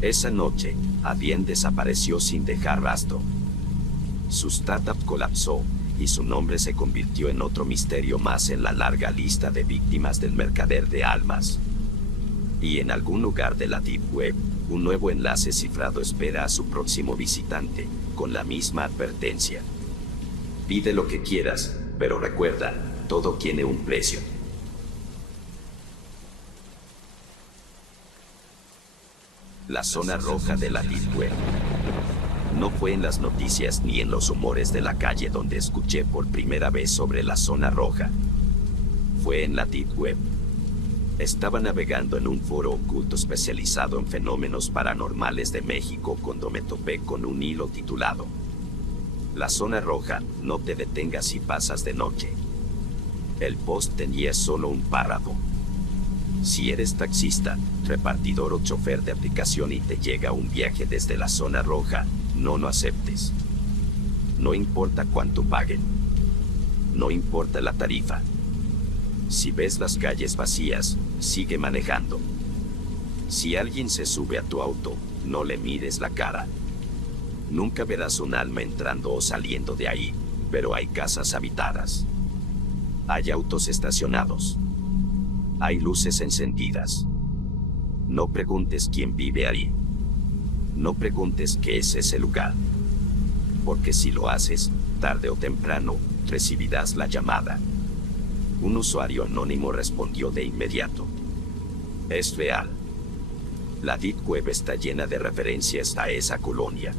Esa noche, Adrien desapareció sin dejar rastro. Su startup colapsó, y su nombre se convirtió en otro misterio más en la larga lista de víctimas del mercader de almas. Y en algún lugar de la Deep Web, un nuevo enlace cifrado espera a su próximo visitante, con la misma advertencia: pide lo que quieras, pero recuerda, todo tiene un precio. La zona roja de la Deep Web. No fue en las noticias ni en los humores de la calle donde escuché por primera vez sobre la zona roja. Fue en la Deep Web. Estaba navegando en un foro oculto especializado en fenómenos paranormales de México cuando me topé con un hilo titulado: la zona roja, no te detengas si pasas de noche. El post tenía solo un párrafo: si eres taxista, repartidor o chofer de aplicación y te llega un viaje desde la zona roja, no lo aceptes. No importa cuánto paguen. No importa la tarifa. Si ves las calles vacías, sigue manejando. Si alguien se sube a tu auto, no le mires la cara. Nunca verás un alma entrando o saliendo de ahí, pero hay casas habitadas. Hay autos estacionados. Hay luces encendidas. No preguntes quién vive ahí. No preguntes qué es ese lugar. Porque si lo haces, tarde o temprano, recibirás la llamada. Un usuario anónimo respondió de inmediato: es real. La Deep Web está llena de referencias a esa colonia.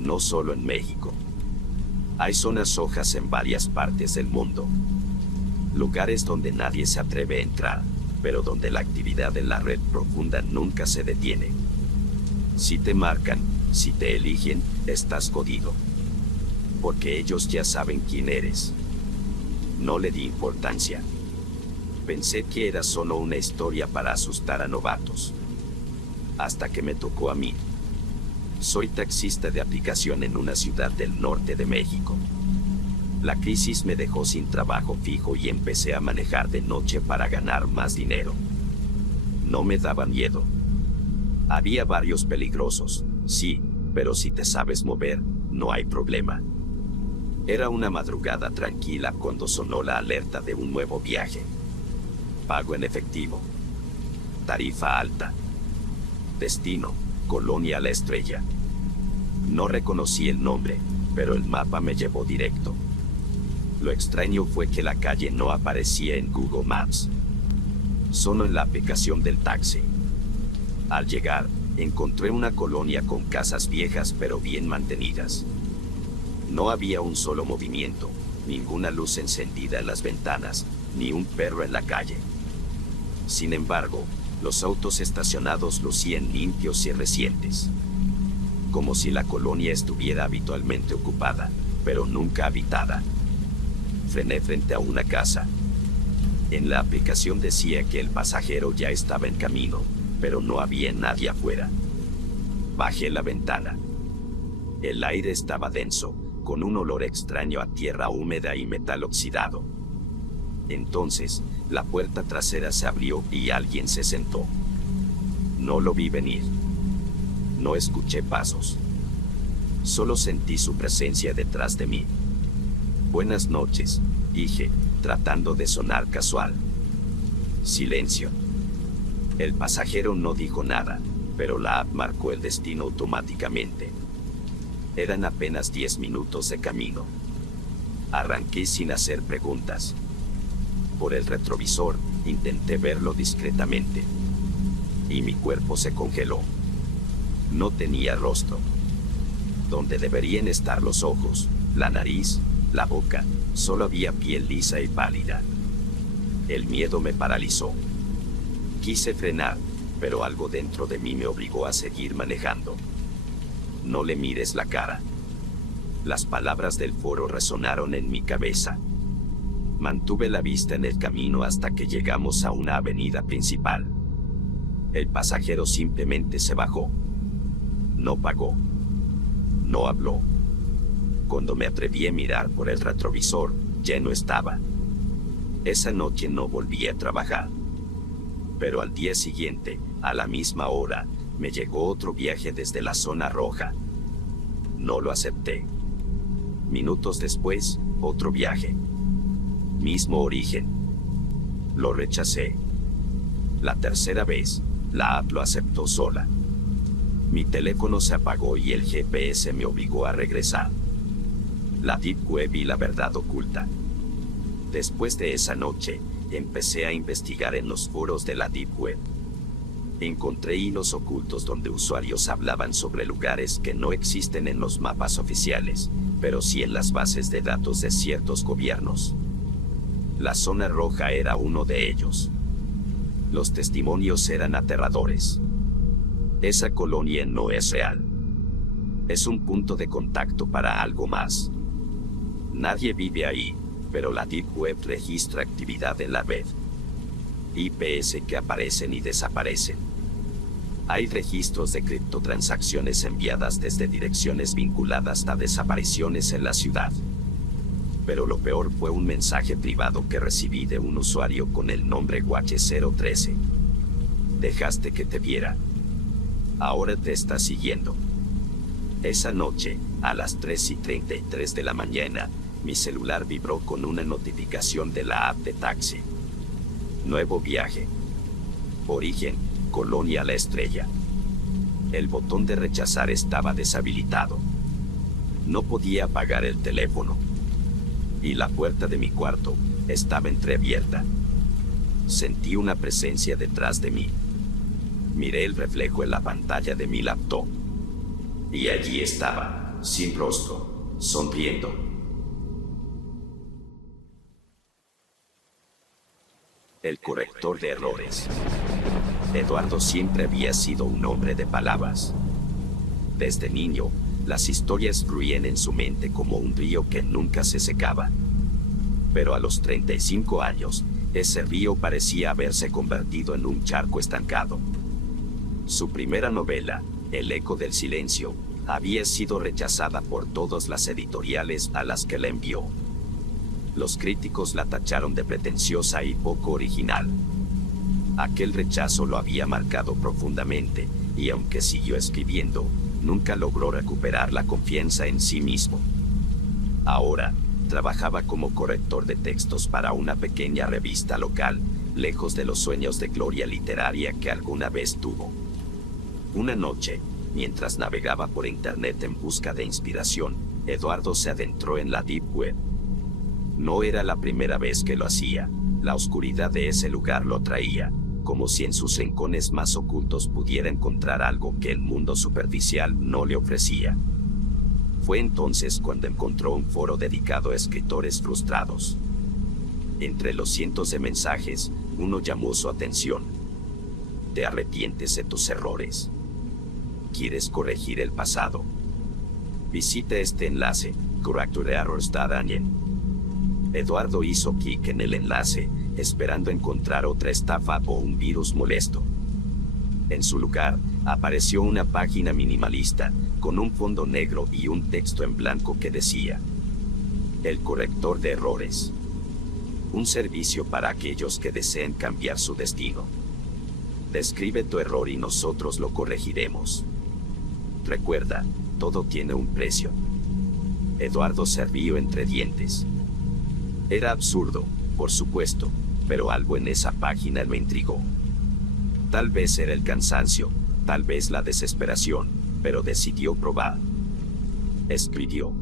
No solo en México. Hay zonas rojas en varias partes del mundo. Lugares donde nadie se atreve a entrar, pero donde la actividad en la red profunda nunca se detiene. Si te marcan, si te eligen, estás jodido. Porque ellos ya saben quién eres. No le di importancia. Pensé que era solo una historia para asustar a novatos. Hasta que me tocó a mí. Soy taxista de aplicación en una ciudad del norte de México. La crisis me dejó sin trabajo fijo y empecé a manejar de noche para ganar más dinero. No me daba miedo. Había varios peligrosos, sí, pero si te sabes mover, no hay problema. Era una madrugada tranquila cuando sonó la alerta de un nuevo viaje. Pago en efectivo. Tarifa alta. Destino: Colonia La Estrella. No reconocí el nombre, pero el mapa me llevó directo. Lo extraño fue que la calle no aparecía en Google Maps, solo en la aplicación del taxi. Al llegar, encontré una colonia con casas viejas pero bien mantenidas. No había un solo movimiento, ninguna luz encendida en las ventanas, ni un perro en la calle. Sin embargo, los autos estacionados lucían limpios y recientes. Como si la colonia estuviera habitualmente ocupada, pero nunca habitada. Frené frente a una casa. En la aplicación decía que el pasajero ya estaba en camino, pero no había nadie afuera. Bajé la ventana. El aire estaba denso, con un olor extraño a tierra húmeda y metal oxidado. Entonces, la puerta trasera se abrió y alguien se sentó. No lo vi venir. No escuché pasos. Solo sentí su presencia detrás de mí. Buenas noches, dije, tratando de sonar casual. Silencio. El pasajero no dijo nada, pero la app marcó el destino automáticamente. Eran apenas 10 minutos de camino. Arranqué sin hacer preguntas. por el retrovisor, intenté verlo discretamente. Y mi cuerpo se congeló. No tenía rostro. Donde deberían estar los ojos, la nariz, la boca, solo había piel lisa y pálida. El miedo me paralizó. Quise frenar, pero algo dentro de mí me obligó a seguir manejando. No le mires la cara. Las palabras del foro resonaron en mi cabeza. Mantuve la vista en el camino hasta que llegamos a una avenida principal. El pasajero simplemente se bajó. No pagó. No habló. Cuando me atreví a mirar por el retrovisor, ya no estaba. Esa noche no volví a trabajar. Pero al día siguiente, a la misma hora, me llegó otro viaje desde la zona roja. No lo acepté. Minutos después, otro viaje. Mismo origen. Lo rechacé. La tercera vez, la app lo aceptó sola. Mi teléfono se apagó y el GPS me obligó a regresar. La Deep Web y la verdad oculta. Después de esa noche, empecé a investigar en los foros de la Deep Web. Encontré hilos ocultos donde usuarios hablaban sobre lugares que no existen en los mapas oficiales, pero sí en las bases de datos de ciertos gobiernos. La zona roja era uno de ellos. Los testimonios eran aterradores. Esa colonia no es real. Es un punto de contacto para algo más. Nadie vive ahí, pero la Deep Web registra actividad en la red. IPs que aparecen y desaparecen. Hay registros de criptotransacciones enviadas desde direcciones vinculadas a desapariciones en la ciudad. Pero lo peor fue un mensaje privado que recibí de un usuario con el nombre Guache013. Dejaste que te viera. Ahora te está siguiendo. Esa noche, a las 3:33 de la mañana, mi celular vibró con una notificación de la app de taxi. Nuevo viaje. Origen, Colonia La Estrella. El botón de rechazar estaba deshabilitado. No podía apagar el teléfono. Y la puerta de mi cuarto estaba entreabierta. Sentí una presencia detrás de mí. Miré el reflejo en la pantalla de mi laptop. Y allí estaba, sin rostro, sonriendo. El corrector de errores. Eduardo siempre había sido un hombre de palabras. Desde niño, las historias fluían en su mente como un río que nunca se secaba. Pero a los 35 años, ese río parecía haberse convertido en un charco estancado. Su primera novela, El eco del silencio, había sido rechazada por todas las editoriales a las que la envió. Los críticos la tacharon de pretenciosa y poco original. Aquel rechazo lo había marcado profundamente, y aunque siguió escribiendo, nunca logró recuperar la confianza en sí mismo. Ahora, trabajaba como corrector de textos para una pequeña revista local, lejos de los sueños de gloria literaria que alguna vez tuvo. Una noche, mientras navegaba por internet en busca de inspiración, Eduardo se adentró en la Deep Web. No era la primera vez que lo hacía, la oscuridad de ese lugar lo atraía, como si en sus rincones más ocultos pudiera encontrar algo que el mundo superficial no le ofrecía. Fue entonces cuando encontró un foro dedicado a escritores frustrados. Entre los cientos de mensajes, uno llamó su atención. ¿Te arrepientes de tus errores? ¿Quieres corregir el pasado? Visita este enlace, correctorerrors.onion. Eduardo hizo clic en el enlace, esperando encontrar otra estafa o un virus molesto. En su lugar, apareció una página minimalista, con un fondo negro y un texto en blanco que decía: El corrector de errores. Un servicio para aquellos que deseen cambiar su destino. Describe tu error y nosotros lo corregiremos. Recuerda, todo tiene un precio. Eduardo se rió entre dientes. Era absurdo, por supuesto, pero algo en esa página lo intrigó. Tal vez era el cansancio, tal vez la desesperación, pero decidió probar. Escribió: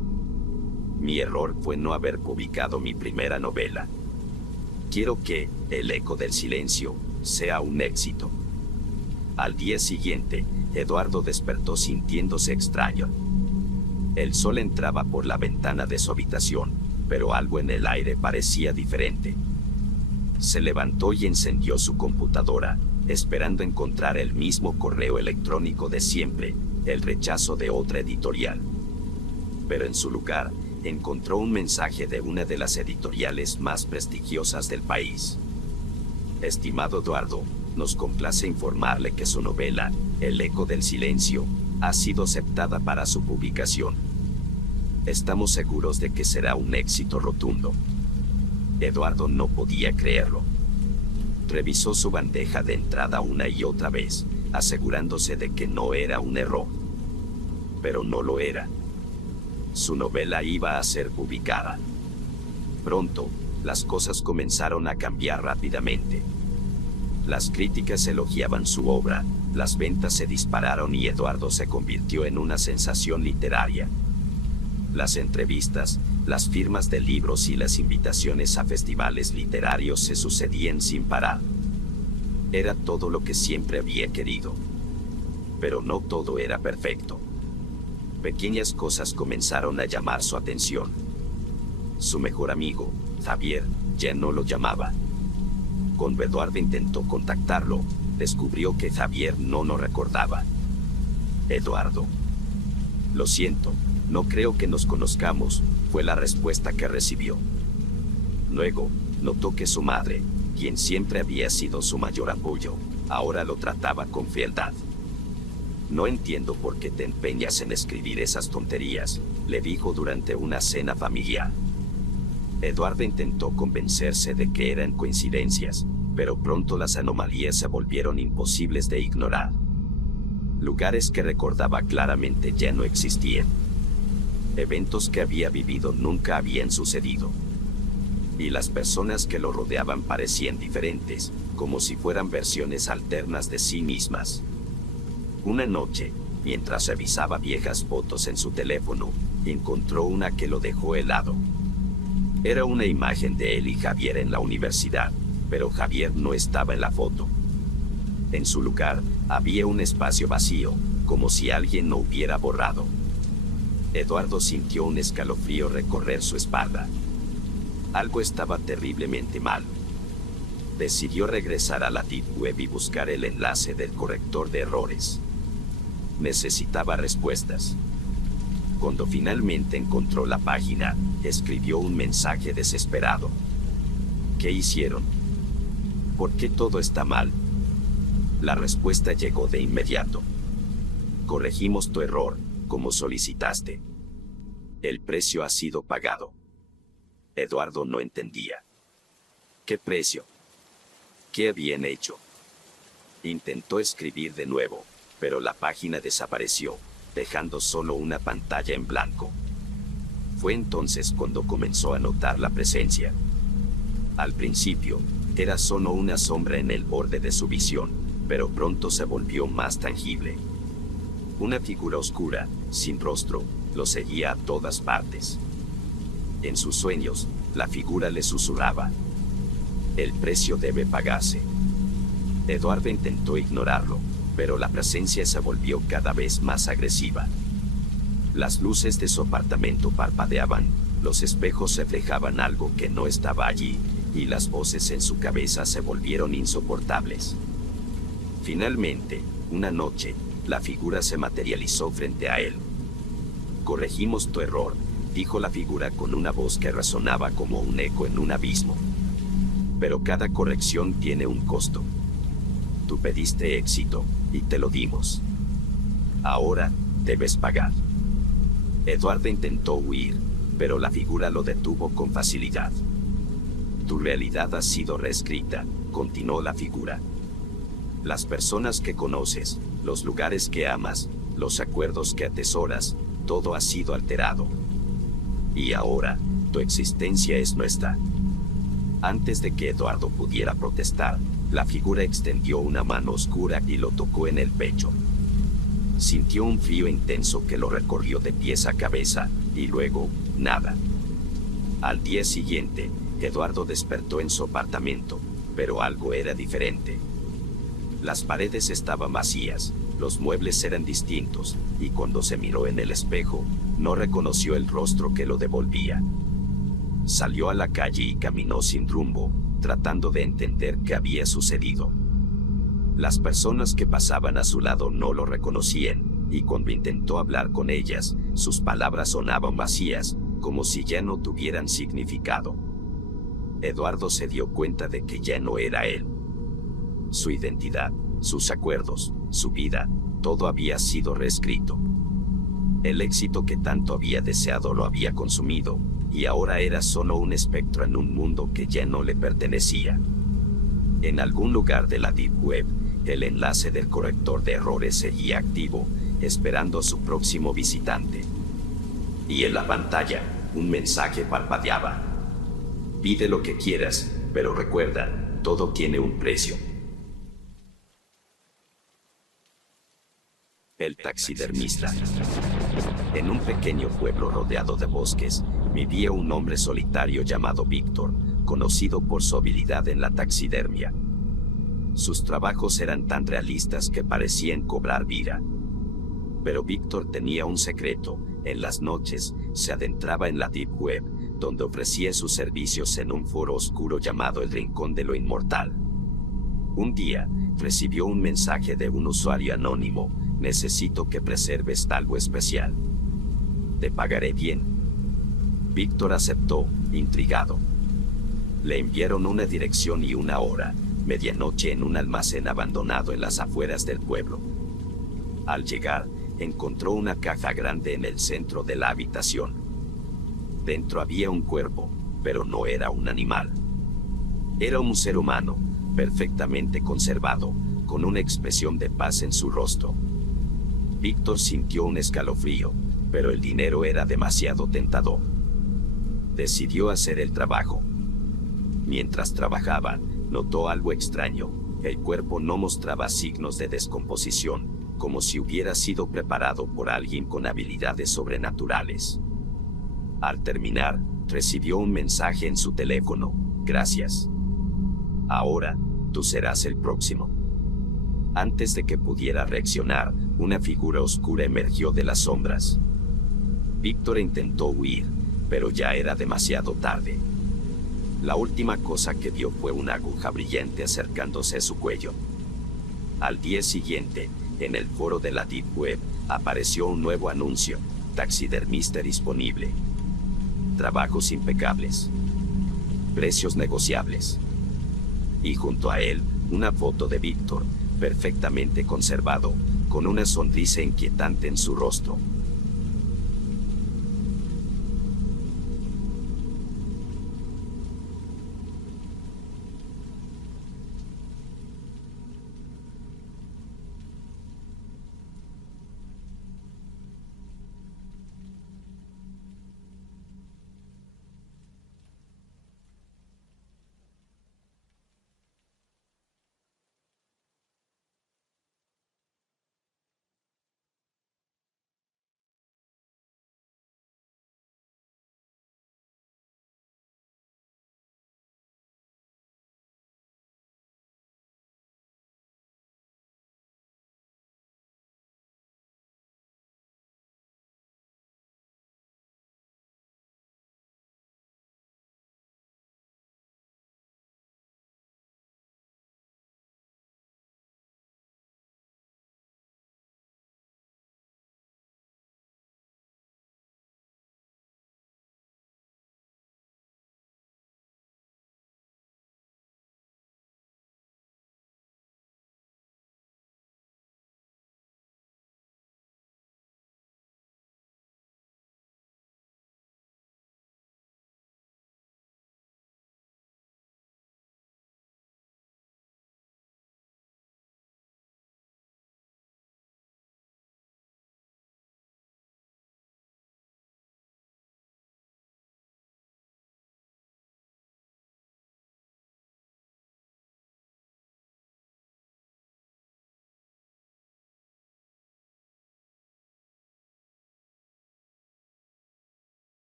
Mi error fue no haber publicado mi primera novela. Quiero que El eco del silencio sea un éxito. Al día siguiente, Eduardo despertó sintiéndose extraño. El sol entraba por la ventana de su habitación, pero algo en el aire parecía diferente. Se levantó y encendió su computadora, esperando encontrar el mismo correo electrónico de siempre, el rechazo de otra editorial. Pero en su lugar, encontró un mensaje de una de las editoriales más prestigiosas del país. Estimado Eduardo, nos complace informarle que su novela, El eco del silencio, ha sido aceptada para su publicación. Estamos seguros de que será un éxito rotundo. Eduardo no podía creerlo. Revisó su bandeja de entrada una y otra vez, asegurándose de que no era un error. Pero no lo era. Su novela iba a ser publicada. Pronto, las cosas comenzaron a cambiar rápidamente. Las críticas elogiaban su obra, las ventas se dispararon y Eduardo se convirtió en una sensación literaria. Las entrevistas, las firmas de libros y las invitaciones a festivales literarios se sucedían sin parar. Era todo lo que siempre había querido. Pero no todo era perfecto. Pequeñas cosas comenzaron a llamar su atención. Su mejor amigo, Javier, ya no lo llamaba. Cuando Eduardo intentó contactarlo, descubrió que Javier no lo recordaba. Eduardo. Lo siento, no creo que nos conozcamos, fue la respuesta que recibió. Luego, notó que su madre, quien siempre había sido su mayor apoyo, ahora lo trataba con frialdad. No entiendo por qué te empeñas en escribir esas tonterías, le dijo durante una cena familiar. Eduardo intentó convencerse de que eran coincidencias, pero pronto las anomalías se volvieron imposibles de ignorar. Lugares que recordaba claramente ya no existían. Eventos que había vivido nunca habían sucedido. Y las personas que lo rodeaban parecían diferentes, como si fueran versiones alternas de sí mismas. Una noche, mientras revisaba viejas fotos en su teléfono, encontró una que lo dejó helado. Era una imagen de él y Javier en la universidad, pero Javier no estaba en la foto. En su lugar, había un espacio vacío, como si alguien lo hubiera borrado. Eduardo sintió un escalofrío recorrer su espalda. Algo estaba terriblemente mal. Decidió regresar a la Deep Web y buscar el enlace del corrector de errores. Necesitaba respuestas. Cuando finalmente encontró la página, escribió un mensaje desesperado. ¿Qué hicieron? ¿Por qué todo está mal? La respuesta llegó de inmediato. Corregimos tu error, como solicitaste. El precio ha sido pagado. Eduardo no entendía. ¿Qué precio? ¿Qué habían hecho? Intentó escribir de nuevo, pero la página desapareció, dejando solo una pantalla en blanco. Fue entonces cuando comenzó a notar la presencia. Al principio, era solo una sombra en el borde de su visión, pero pronto se volvió más tangible. Una figura oscura, sin rostro, lo seguía a todas partes. En sus sueños, la figura le susurraba: el precio debe pagarse. Eduardo intentó ignorarlo, pero la presencia se volvió cada vez más agresiva. Las luces de su apartamento parpadeaban, los espejos reflejaban algo que no estaba allí, y las voces en su cabeza se volvieron insoportables. Finalmente, una noche, la figura se materializó frente a él. Corregimos tu error, dijo la figura con una voz que resonaba como un eco en un abismo. Pero cada corrección tiene un costo. Tú pediste éxito, y te lo dimos. Ahora, debes pagar. Eduardo intentó huir, pero la figura lo detuvo con facilidad. Tu realidad ha sido reescrita, continuó la figura. Las personas que conoces, los lugares que amas, los acuerdos que atesoras, todo ha sido alterado. Y ahora, tu existencia es nuestra. Antes de que Eduardo pudiera protestar, la figura extendió una mano oscura y lo tocó en el pecho. Sintió un frío intenso que lo recorrió de pies a cabeza, y luego, nada. Al día siguiente, Eduardo despertó en su apartamento, pero algo era diferente. Las paredes estaban vacías, los muebles eran distintos, y cuando se miró en el espejo, no reconoció el rostro que lo devolvía. Salió a la calle y caminó sin rumbo, tratando de entender qué había sucedido. Las personas que pasaban a su lado no lo reconocían, y cuando intentó hablar con ellas, sus palabras sonaban vacías, como si ya no tuvieran significado. Eduardo se dio cuenta de que ya no era él. Su identidad, sus acuerdos, su vida, todo había sido reescrito. El éxito que tanto había deseado lo había consumido, y ahora era solo un espectro en un mundo que ya no le pertenecía. En algún lugar de la Deep Web, el enlace del corrector de errores seguía activo, esperando a su próximo visitante. Y en la pantalla, un mensaje parpadeaba. Pide lo que quieras, pero recuerda, todo tiene un precio. El taxidermista. En un pequeño pueblo rodeado de bosques, vivía un hombre solitario llamado Víctor, conocido por su habilidad en la taxidermia. Sus trabajos eran tan realistas que parecían cobrar vida. Pero Víctor tenía un secreto. En las noches, se adentraba en la Deep Web, donde ofrecía sus servicios en un foro oscuro llamado el Rincón de lo Inmortal. Un día, recibió un mensaje de un usuario anónimo: necesito que preserves algo especial. Te pagaré bien. Víctor aceptó, intrigado. Le enviaron una dirección y una hora, medianoche, en un almacén abandonado en las afueras del pueblo. Al llegar, encontró una caja grande en el centro de la habitación. Dentro había un cuerpo, pero no era un animal. Era un ser humano, perfectamente conservado, con una expresión de paz en su rostro. Víctor sintió un escalofrío, pero el dinero era demasiado tentador. Decidió hacer el trabajo. Mientras trabajaba, notó algo extraño. El cuerpo no mostraba signos de descomposición, como si hubiera sido preparado por alguien con habilidades sobrenaturales. Al terminar, recibió un mensaje en su teléfono: gracias. Ahora, tú serás el próximo. Antes de que pudiera reaccionar, una figura oscura emergió de las sombras. Víctor intentó huir, pero ya era demasiado tarde. La última cosa que vio fue una aguja brillante acercándose a su cuello. Al día siguiente, en el foro de la Deep Web, apareció un nuevo anuncio: taxidermista disponible. Trabajos impecables. Precios negociables. Y junto a él, una foto de Víctor, perfectamente conservado, con una sonrisa inquietante en su rostro.